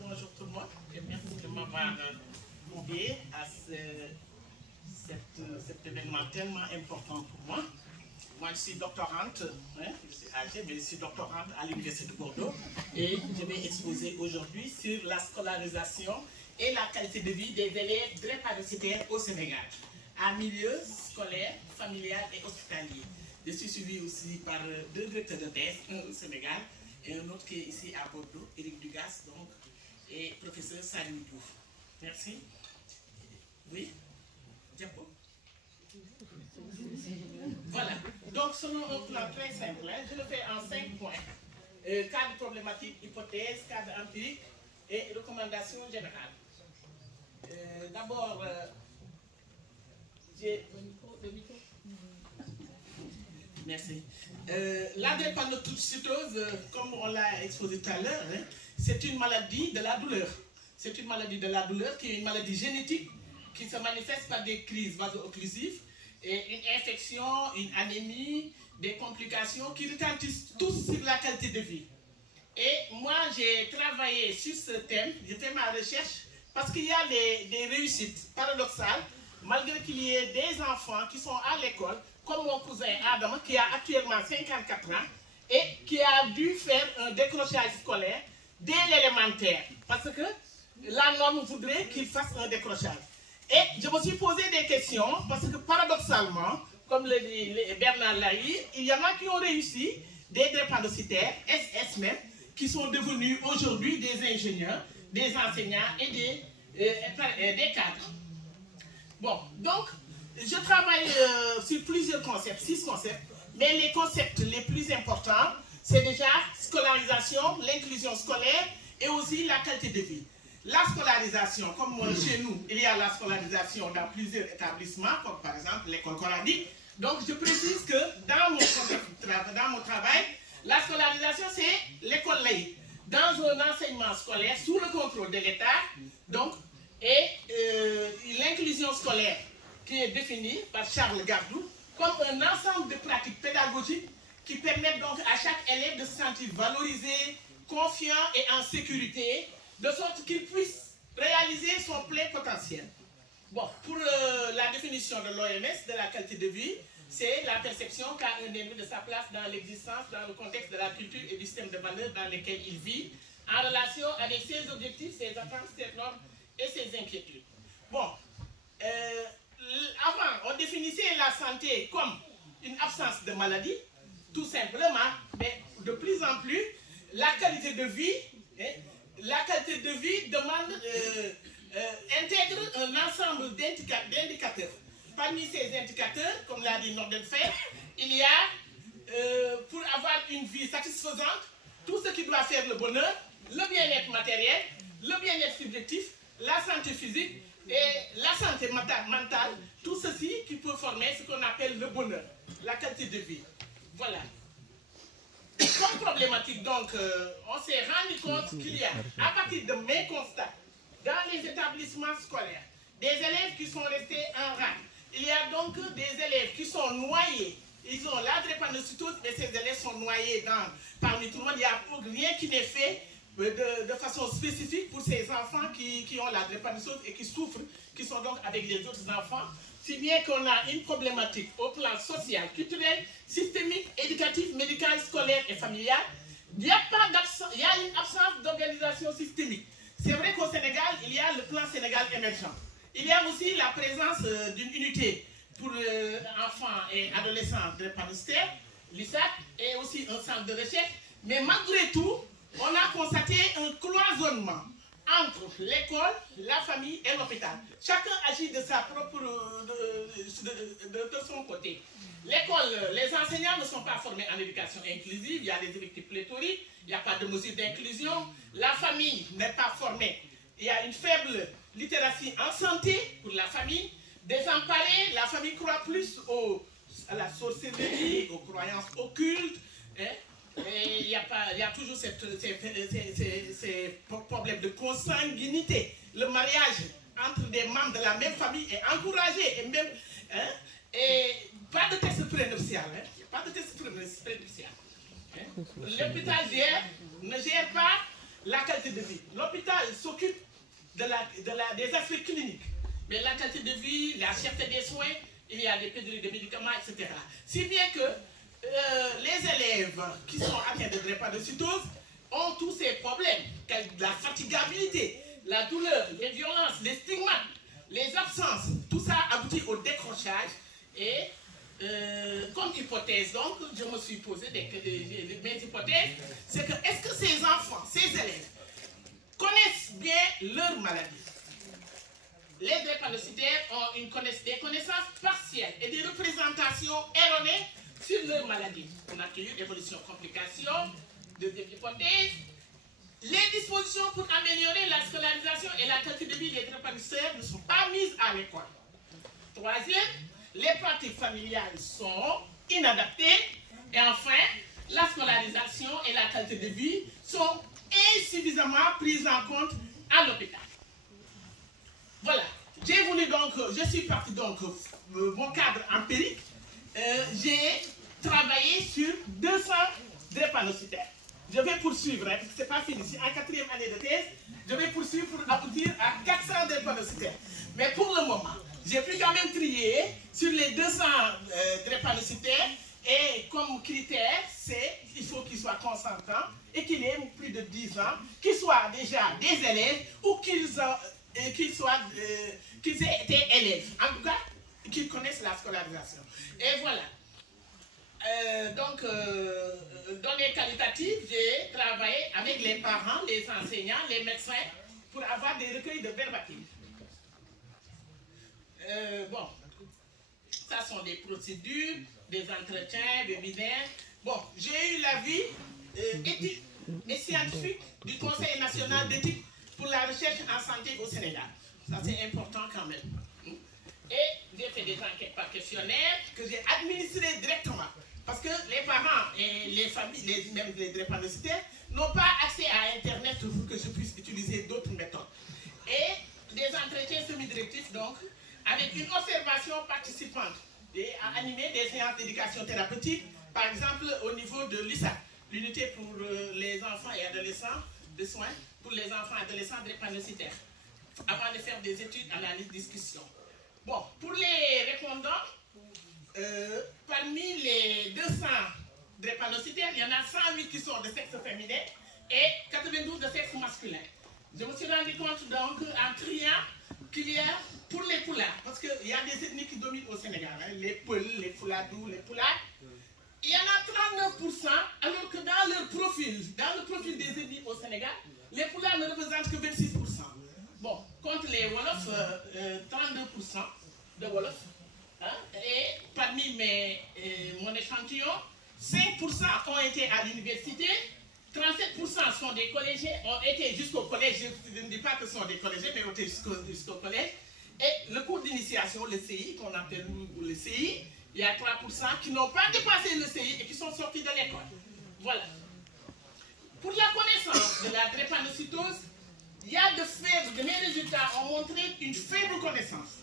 Bonjour tout le monde et merci de m'avoir convié à cet événement tellement important pour moi. Moi, je suis doctorante, hein, je suis âgée, mais je suis doctorante à l'Université de Bordeaux et je vais exposer aujourd'hui sur la scolarisation et la qualité de vie des élèves drépanocytaires au Sénégal, en milieu scolaire, familial et hospitalier. Je suis suivi aussi par deux directeurs de thèse, un au Sénégal et un autre qui est ici à Bordeaux, Éric Dugas, donc, et professeur Salim Diouf. Merci. Oui, Diapo. Voilà. Donc, selon un plan très simple, hein, je le fais en 5 points. Cadre problématique, hypothèse, cadre empirique et recommandations générales. D'abord, j'ai le micro. Merci. La drépanocytose, comme on l'a exposé tout à l'heure, hein, c'est une maladie de la douleur. C'est une maladie de la douleur qui est une maladie génétique qui se manifeste par des crises vaso-occlusives et une infection, une anémie, des complications qui retentissent tous sur la qualité de vie. Et moi, j'ai travaillé sur ce thème, j'ai fait ma recherche parce qu'il y a des réussites paradoxales, malgré qu'il y ait des enfants qui sont à l'école, comme mon cousin Adam, qui a actuellement 54 ans, et qui a dû faire un décrochage scolaire dès l'élémentaire, parce que la norme voudrait qu'il fasse un décrochage. Et je me suis posé des questions, parce que paradoxalement, comme le dit Bernard Lahy, il y en a qui ont réussi, des drépanocytaires, SS même, qui sont devenus aujourd'hui des ingénieurs, des enseignants et des cadres. Bon, donc, je travaille sur plusieurs concepts, 6 concepts, mais les concepts les plus importants, c'est déjà scolarisation, l'inclusion scolaire et aussi la qualité de vie. La scolarisation, comme chez nous, il y a la scolarisation dans plusieurs établissements, comme par exemple l'école coranique. Donc je précise que dans mon travail, la scolarisation c'est l'école laïque, dans un enseignement scolaire sous le contrôle de l'État, donc, et l'inclusion scolaire qui est définie par Charles Gardou comme un ensemble de pratiques pédagogiques qui permettent donc à chaque élève de se sentir valorisé, confiant et en sécurité, de sorte qu'il puisse réaliser son plein potentiel. Bon, pour la définition de l'OMS de la qualité de vie, c'est la perception qu'a un individu de sa place dans l'existence, dans le contexte de la culture et du système de valeurs dans lesquels il vit, en relation avec ses objectifs, ses attentes, ses normes et ses inquiétudes. Bon, avant, on définissait la santé comme une absence de maladie, tout simplement, mais de plus en plus, la qualité de vie, demande, intègre un ensemble d'indicateurs. Parmi ces indicateurs, comme l'a dit Nordenfeld, il y a, pour avoir une vie satisfaisante, tout ce qui doit faire le bonheur, le bien-être matériel, le bien-être subjectif, la santé physique et la santé mentale, tout ceci qui peut former ce qu'on appelle le bonheur, la qualité de vie. Voilà. Comme problématique, donc, on s'est rendu compte qu'il y a, à partir de mes constats, dans les établissements scolaires, des élèves qui sont restés en rang. Il y a donc des élèves qui sont noyés. Ils ont la drépanocytose, mais ces élèves sont noyés parmi tout le monde. Il n'y a rien qui n'est fait de façon spécifique pour ces enfants qui ont la drépanocytose et qui souffrent, qui sont donc avec les autres enfants. Si bien qu'on a une problématique au plan social, culturel, systémique, éducatif, médical, scolaire et familial, il y a une absence d'organisation systémique. C'est vrai qu'au Sénégal, il y a le plan Sénégal émergent. Il y a aussi la présence d'une unité pour enfants et adolescents drépanocytaires, l'ISAC, et aussi un centre de recherche. Mais malgré tout, on a constaté un cloisonnement entre l'école, la famille et l'hôpital. Chacun agit de sa propre, de son côté. L'école, les enseignants ne sont pas formés en éducation inclusive, il y a des effectifs pléthoriques, il n'y a pas de mesures d'inclusion. La famille n'est pas formée. Il y a une faible littératie en santé pour la famille. Désemparée, la famille croit plus à la sorcellerie, aux croyances occultes. Hein? Et il y a toujours ces problèmes de consanguinité. Le mariage entre des membres de la même famille est encouragé. Et même, hein? Et pas de test prénuptial. Hein? Pas de test prénuptial. Hein? L'hôpital ne gère pas la qualité de vie. L'hôpital s'occupe des aspects cliniques, mais la qualité de vie, la cherté des soins, il y a des pénuries de médicaments, etc. Si bien que les élèves qui sont atteints de drépanocytose ont tous ces problèmes, la fatigabilité, la douleur, les violences, les stigmates, les absences, tout ça aboutit au décrochage. Et comme hypothèse, donc, je me suis posé mes hypothèses, c'est que est-ce que ces enfants, ces élèves, connaissent bien leur maladie? Les drépanocytaires ont des connaissances partielles et des représentations erronées sur leur maladie. On a eu évolution, complication, deuxième hypothèse. Les dispositions pour améliorer la scolarisation et la qualité de vie des drépanocytaires ne sont pas mises à l'école. Troisième, les pratiques familiales sont inadaptées. Et enfin, la scolarisation et la qualité de vie sont insuffisamment prises en compte à l'hôpital. Voilà. J'ai voulu donc, je suis parti donc, mon cadre empirique, j'ai travaillé sur 200 drépanocytaires. Je vais poursuivre, parce que ce n'est pas fini. Si en 4e année de thèse, je vais poursuivre pour aboutir à 400 drépanocytaires. Mais pour le moment, j'ai pu quand même trier sur les 200 drépanocytaires. Et comme critère, c'est qu'il faut qu'ils soient consentants et qu'ils aient plus de 10 ans, qu'ils soient déjà des élèves ou qu'ils aient été élèves. En tout cas, qu'ils connaissent la scolarisation. Et voilà. Données qualitatives, j'ai travaillé avec les parents, les enseignants, les médecins pour avoir des recueils de verbatim. Bon, ça sont des procédures, des entretiens, des webinaires. Bon, j'ai eu l'avis éthique et scientifique du Conseil national d'éthique pour la recherche en santé au Sénégal. Ça, c'est important quand même. Et j'ai fait des enquêtes par questionnaire que j'ai administrées directement. Parce que les parents et les familles, même les drépanocytaires, n'ont pas accès à Internet pour que je puisse utiliser d'autres méthodes. Et des entretiens semi-directifs, donc, avec une observation participante et à animer des séances d'éducation thérapeutique, par exemple au niveau de l'ISA, l'unité pour les enfants et adolescents de soins, pour les enfants et adolescents drépanocytaires, avant de faire des études, analyses, discussions. Bon, pour les répondants, parmi les 200 drépanocytaires, il y en a 108 qui sont de sexe féminin et 92 de sexe masculin. Je me suis rendu compte donc en triant qu'il y a pour les poulards, parce qu'il y a des ethnies qui dominent au Sénégal, hein, les Peuls, les Fouladous, les poulards. Il y en a 39%, alors que dans le profil des ethnies au Sénégal, les poulards ne représentent que 26%. Bon, contre les Wolofs, 32% de Wolofs. Hein, et parmi mon échantillon, 5% ont été à l'université, 37% sont des collégiens, ont été jusqu'au collège. Je ne dis pas que ce sont des collégiens, mais ont été jusqu'au collège. Et le cours d'initiation, le CI, qu'on appelle le CI, il y a 3% qui n'ont pas dépassé le CI et qui sont sortis de l'école. Voilà. Pour la connaissance de la drépanocytose, il y a mes résultats ont montré une faible connaissance.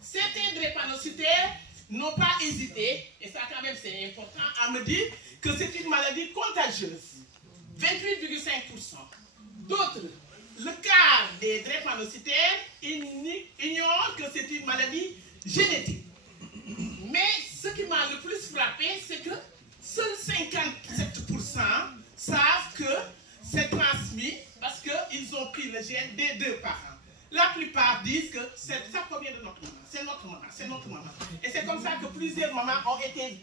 Certains drépanocytaires n'ont pas hésité, et ça quand même c'est important, à me dire que c'est une maladie contagieuse. 28,5%. D'autres, le quart des drépanocytaires ignorent que c'est une maladie génétique. Mais ce qui m'a le plus frappé, c'est que seuls 57% savent que c'est transmis parce qu'ils ont pris le gène des deux parents. La plupart disent que ça provient de notre maman, c'est notre maman, c'est notre maman. Et c'est comme ça que plusieurs mamans ont été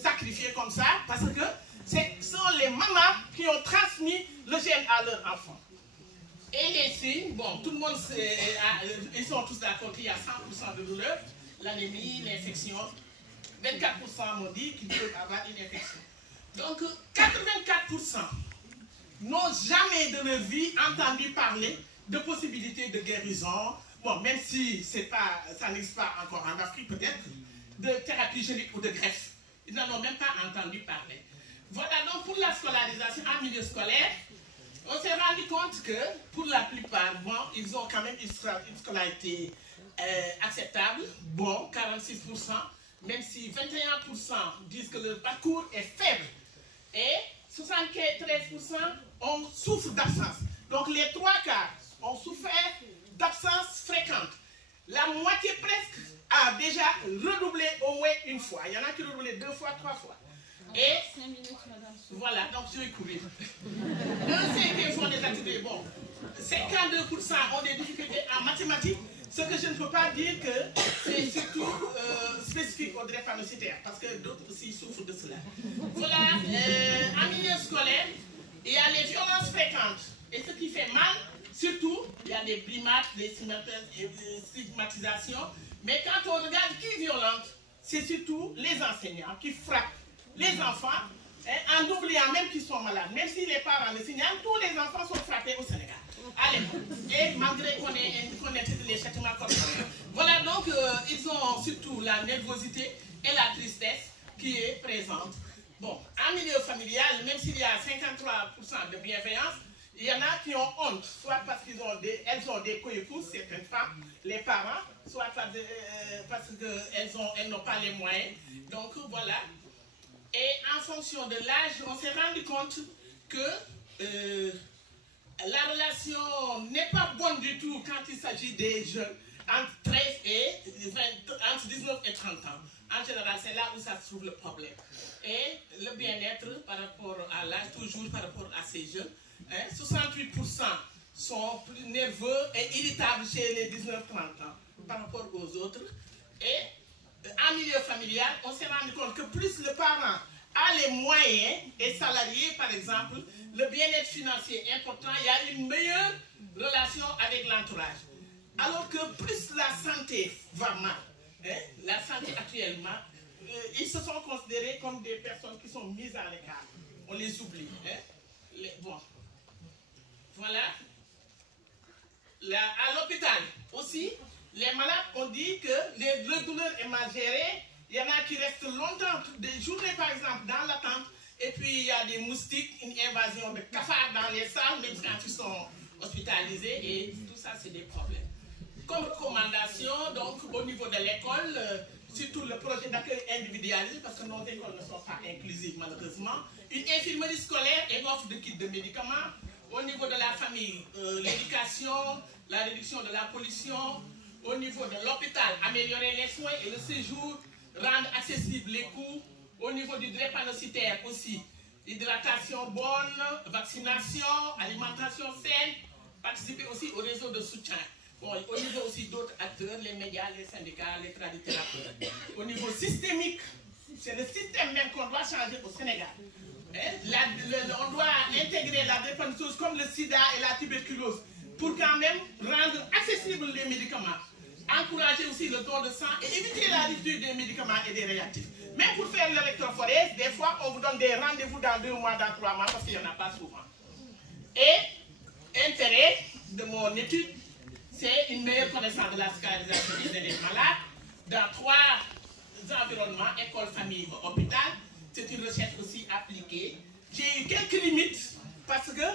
sacrifiées comme ça, parce que ce sont les mamans qui ont transmis le gène à leurs enfants. Et les signes, bon, tout le monde, ils sont tous d'accord qu'il y a 100% de douleur, l'anémie, l'infection. 24% m'ont dit qu'ils peuvent avoir une infection. Donc, 84% n'ont jamais de leur vie entendu parler de possibilités de guérison, bon, même si ça n'existe pas encore en Afrique peut-être, de thérapie génique ou de greffe. Ils n'en ont même pas entendu parler. Voilà donc pour la scolarisation en milieu scolaire, on s'est rendu compte que pour la plupart, bon, ils ont quand même une scolarité acceptable, bon, 46%, même si 21% disent que le parcours est faible. Et 70% 73% on souffre d'absence. Donc les 3 quarts ont souffert d'absence fréquente. La moitié presque a déjà redoublé au moins une fois. Il y en a qui ont redoublé 2 fois, 3 fois. Et 5 minutes, madame. Voilà, donc je vais courir. Un cinquième font des activités. Bon, 52% ont des difficultés en mathématiques, ce que je ne peux pas dire que c'est surtout spécifique au drépanocytaire, parce que d'autres aussi souffrent de cela. Voilà, en milieu scolaire, il y a les violences fréquentes. Et ce qui fait mal, surtout, il y a des primates, des stigmatisations. Mais quand on regarde qui est violente, c'est surtout les enseignants qui frappent les enfants, en oubliant même qu'ils sont malades. Même si les parents le signalent, tous les enfants sont frappés au Sénégal. Allez, et malgré qu'on ait les châtiments corporels. Voilà, donc ils ont surtout la nervosité et la tristesse qui est présente. Bon, en milieu familial, même s'il y a 53% de bienveillance, il y en a qui ont honte, soit parce qu'elles ont des co-épouses, certaines femmes, les parents, soit parce qu'elles n'ont pas les moyens. Donc voilà. Et en fonction de l'âge, on s'est rendu compte que la relation n'est pas bonne du tout quand il s'agit des jeunes entre 13 et 20, entre 19 et 30 ans. En général, c'est là où ça se trouve le problème. Et le bien-être par rapport à l'âge, toujours par rapport à ces jeunes, 68% sont plus nerveux et irritables chez les 19-30 ans par rapport aux autres. Et en milieu familial, on s'est rendu compte que plus le parent a les moyens et salarié, par exemple, le bien-être financier est important, il y a une meilleure relation avec l'entourage. Alors que plus la santé va mal, la santé actuellement, ils se sont considérés comme des personnes qui sont mises à l'écart. On les oublie. Bon. Voilà. À l'hôpital aussi, les malades ont dit que le douleur est mal gérée. Il y en a qui restent longtemps, des journées par exemple, dans l'attente. Et puis il y a des moustiques, une invasion de cafards dans les salles, même quand ils sont hospitalisés. Et tout ça, c'est des problèmes. Comme recommandation, donc au niveau de l'école, surtout le projet d'accueil individualisé, parce que nos écoles ne sont pas inclusives malheureusement, une infirmerie scolaire et offre de kits de médicaments. Au niveau de la famille, l'éducation, la réduction de la pollution. Au niveau de l'hôpital, améliorer les soins et le séjour, rendre accessibles les coûts. Au niveau du drépanocytaire aussi, hydratation bonne, vaccination, alimentation saine, participer aussi au réseau de soutien. Bon, au niveau aussi d'autres acteurs, les médias, les syndicats, les tradithérapeutes. Au niveau systémique, c'est le système même qu'on doit changer au Sénégal. On doit intégrer la drépanocytose comme le sida et la tuberculose pour quand même rendre accessibles les médicaments. Encourager aussi le don de sang et éviter la rupture des médicaments et des réactifs. Même pour faire l'électrophorèse, des fois on vous donne des rendez-vous dans 2 mois, dans 3 mois parce qu'il n'y en a pas souvent. Et intérêt de mon étude, c'est une meilleure connaissance de la scolarisation des élèves malades dans 3 environnements, école, famille, hôpital. C'est une recherche aussi appliquée. J'ai eu quelques limites parce que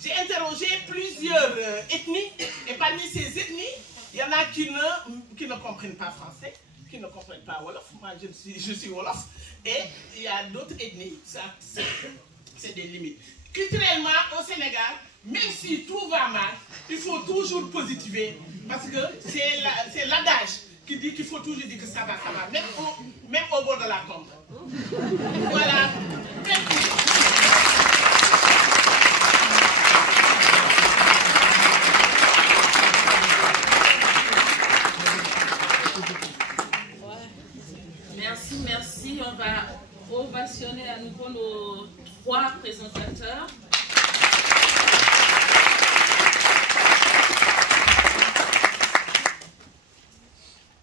j'ai interrogé plusieurs ethnies et parmi ces ethnies, il y en a qui ne comprennent pas français, qui ne comprennent pas Wolof. Moi, je suis Wolof. Et il y a d'autres ethnies. C'est des limites. Culturellement, au Sénégal, même si tout va mal, il faut toujours positiver. Parce que c'est l'adage qui dit qu'il faut toujours dire que ça va, même au bord de la tombe. Voilà. Merci. Merci. On va ovationner à nouveau nos 3 présentateurs.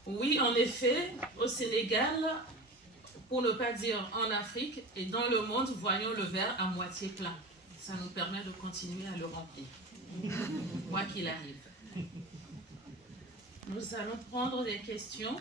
Oui, en effet, au Sénégal, pour ne pas dire en Afrique et dans le monde, voyons le verre à moitié plein. Ça nous permet de continuer à le remplir, quoi qu'il arrive. Nous allons prendre des questions.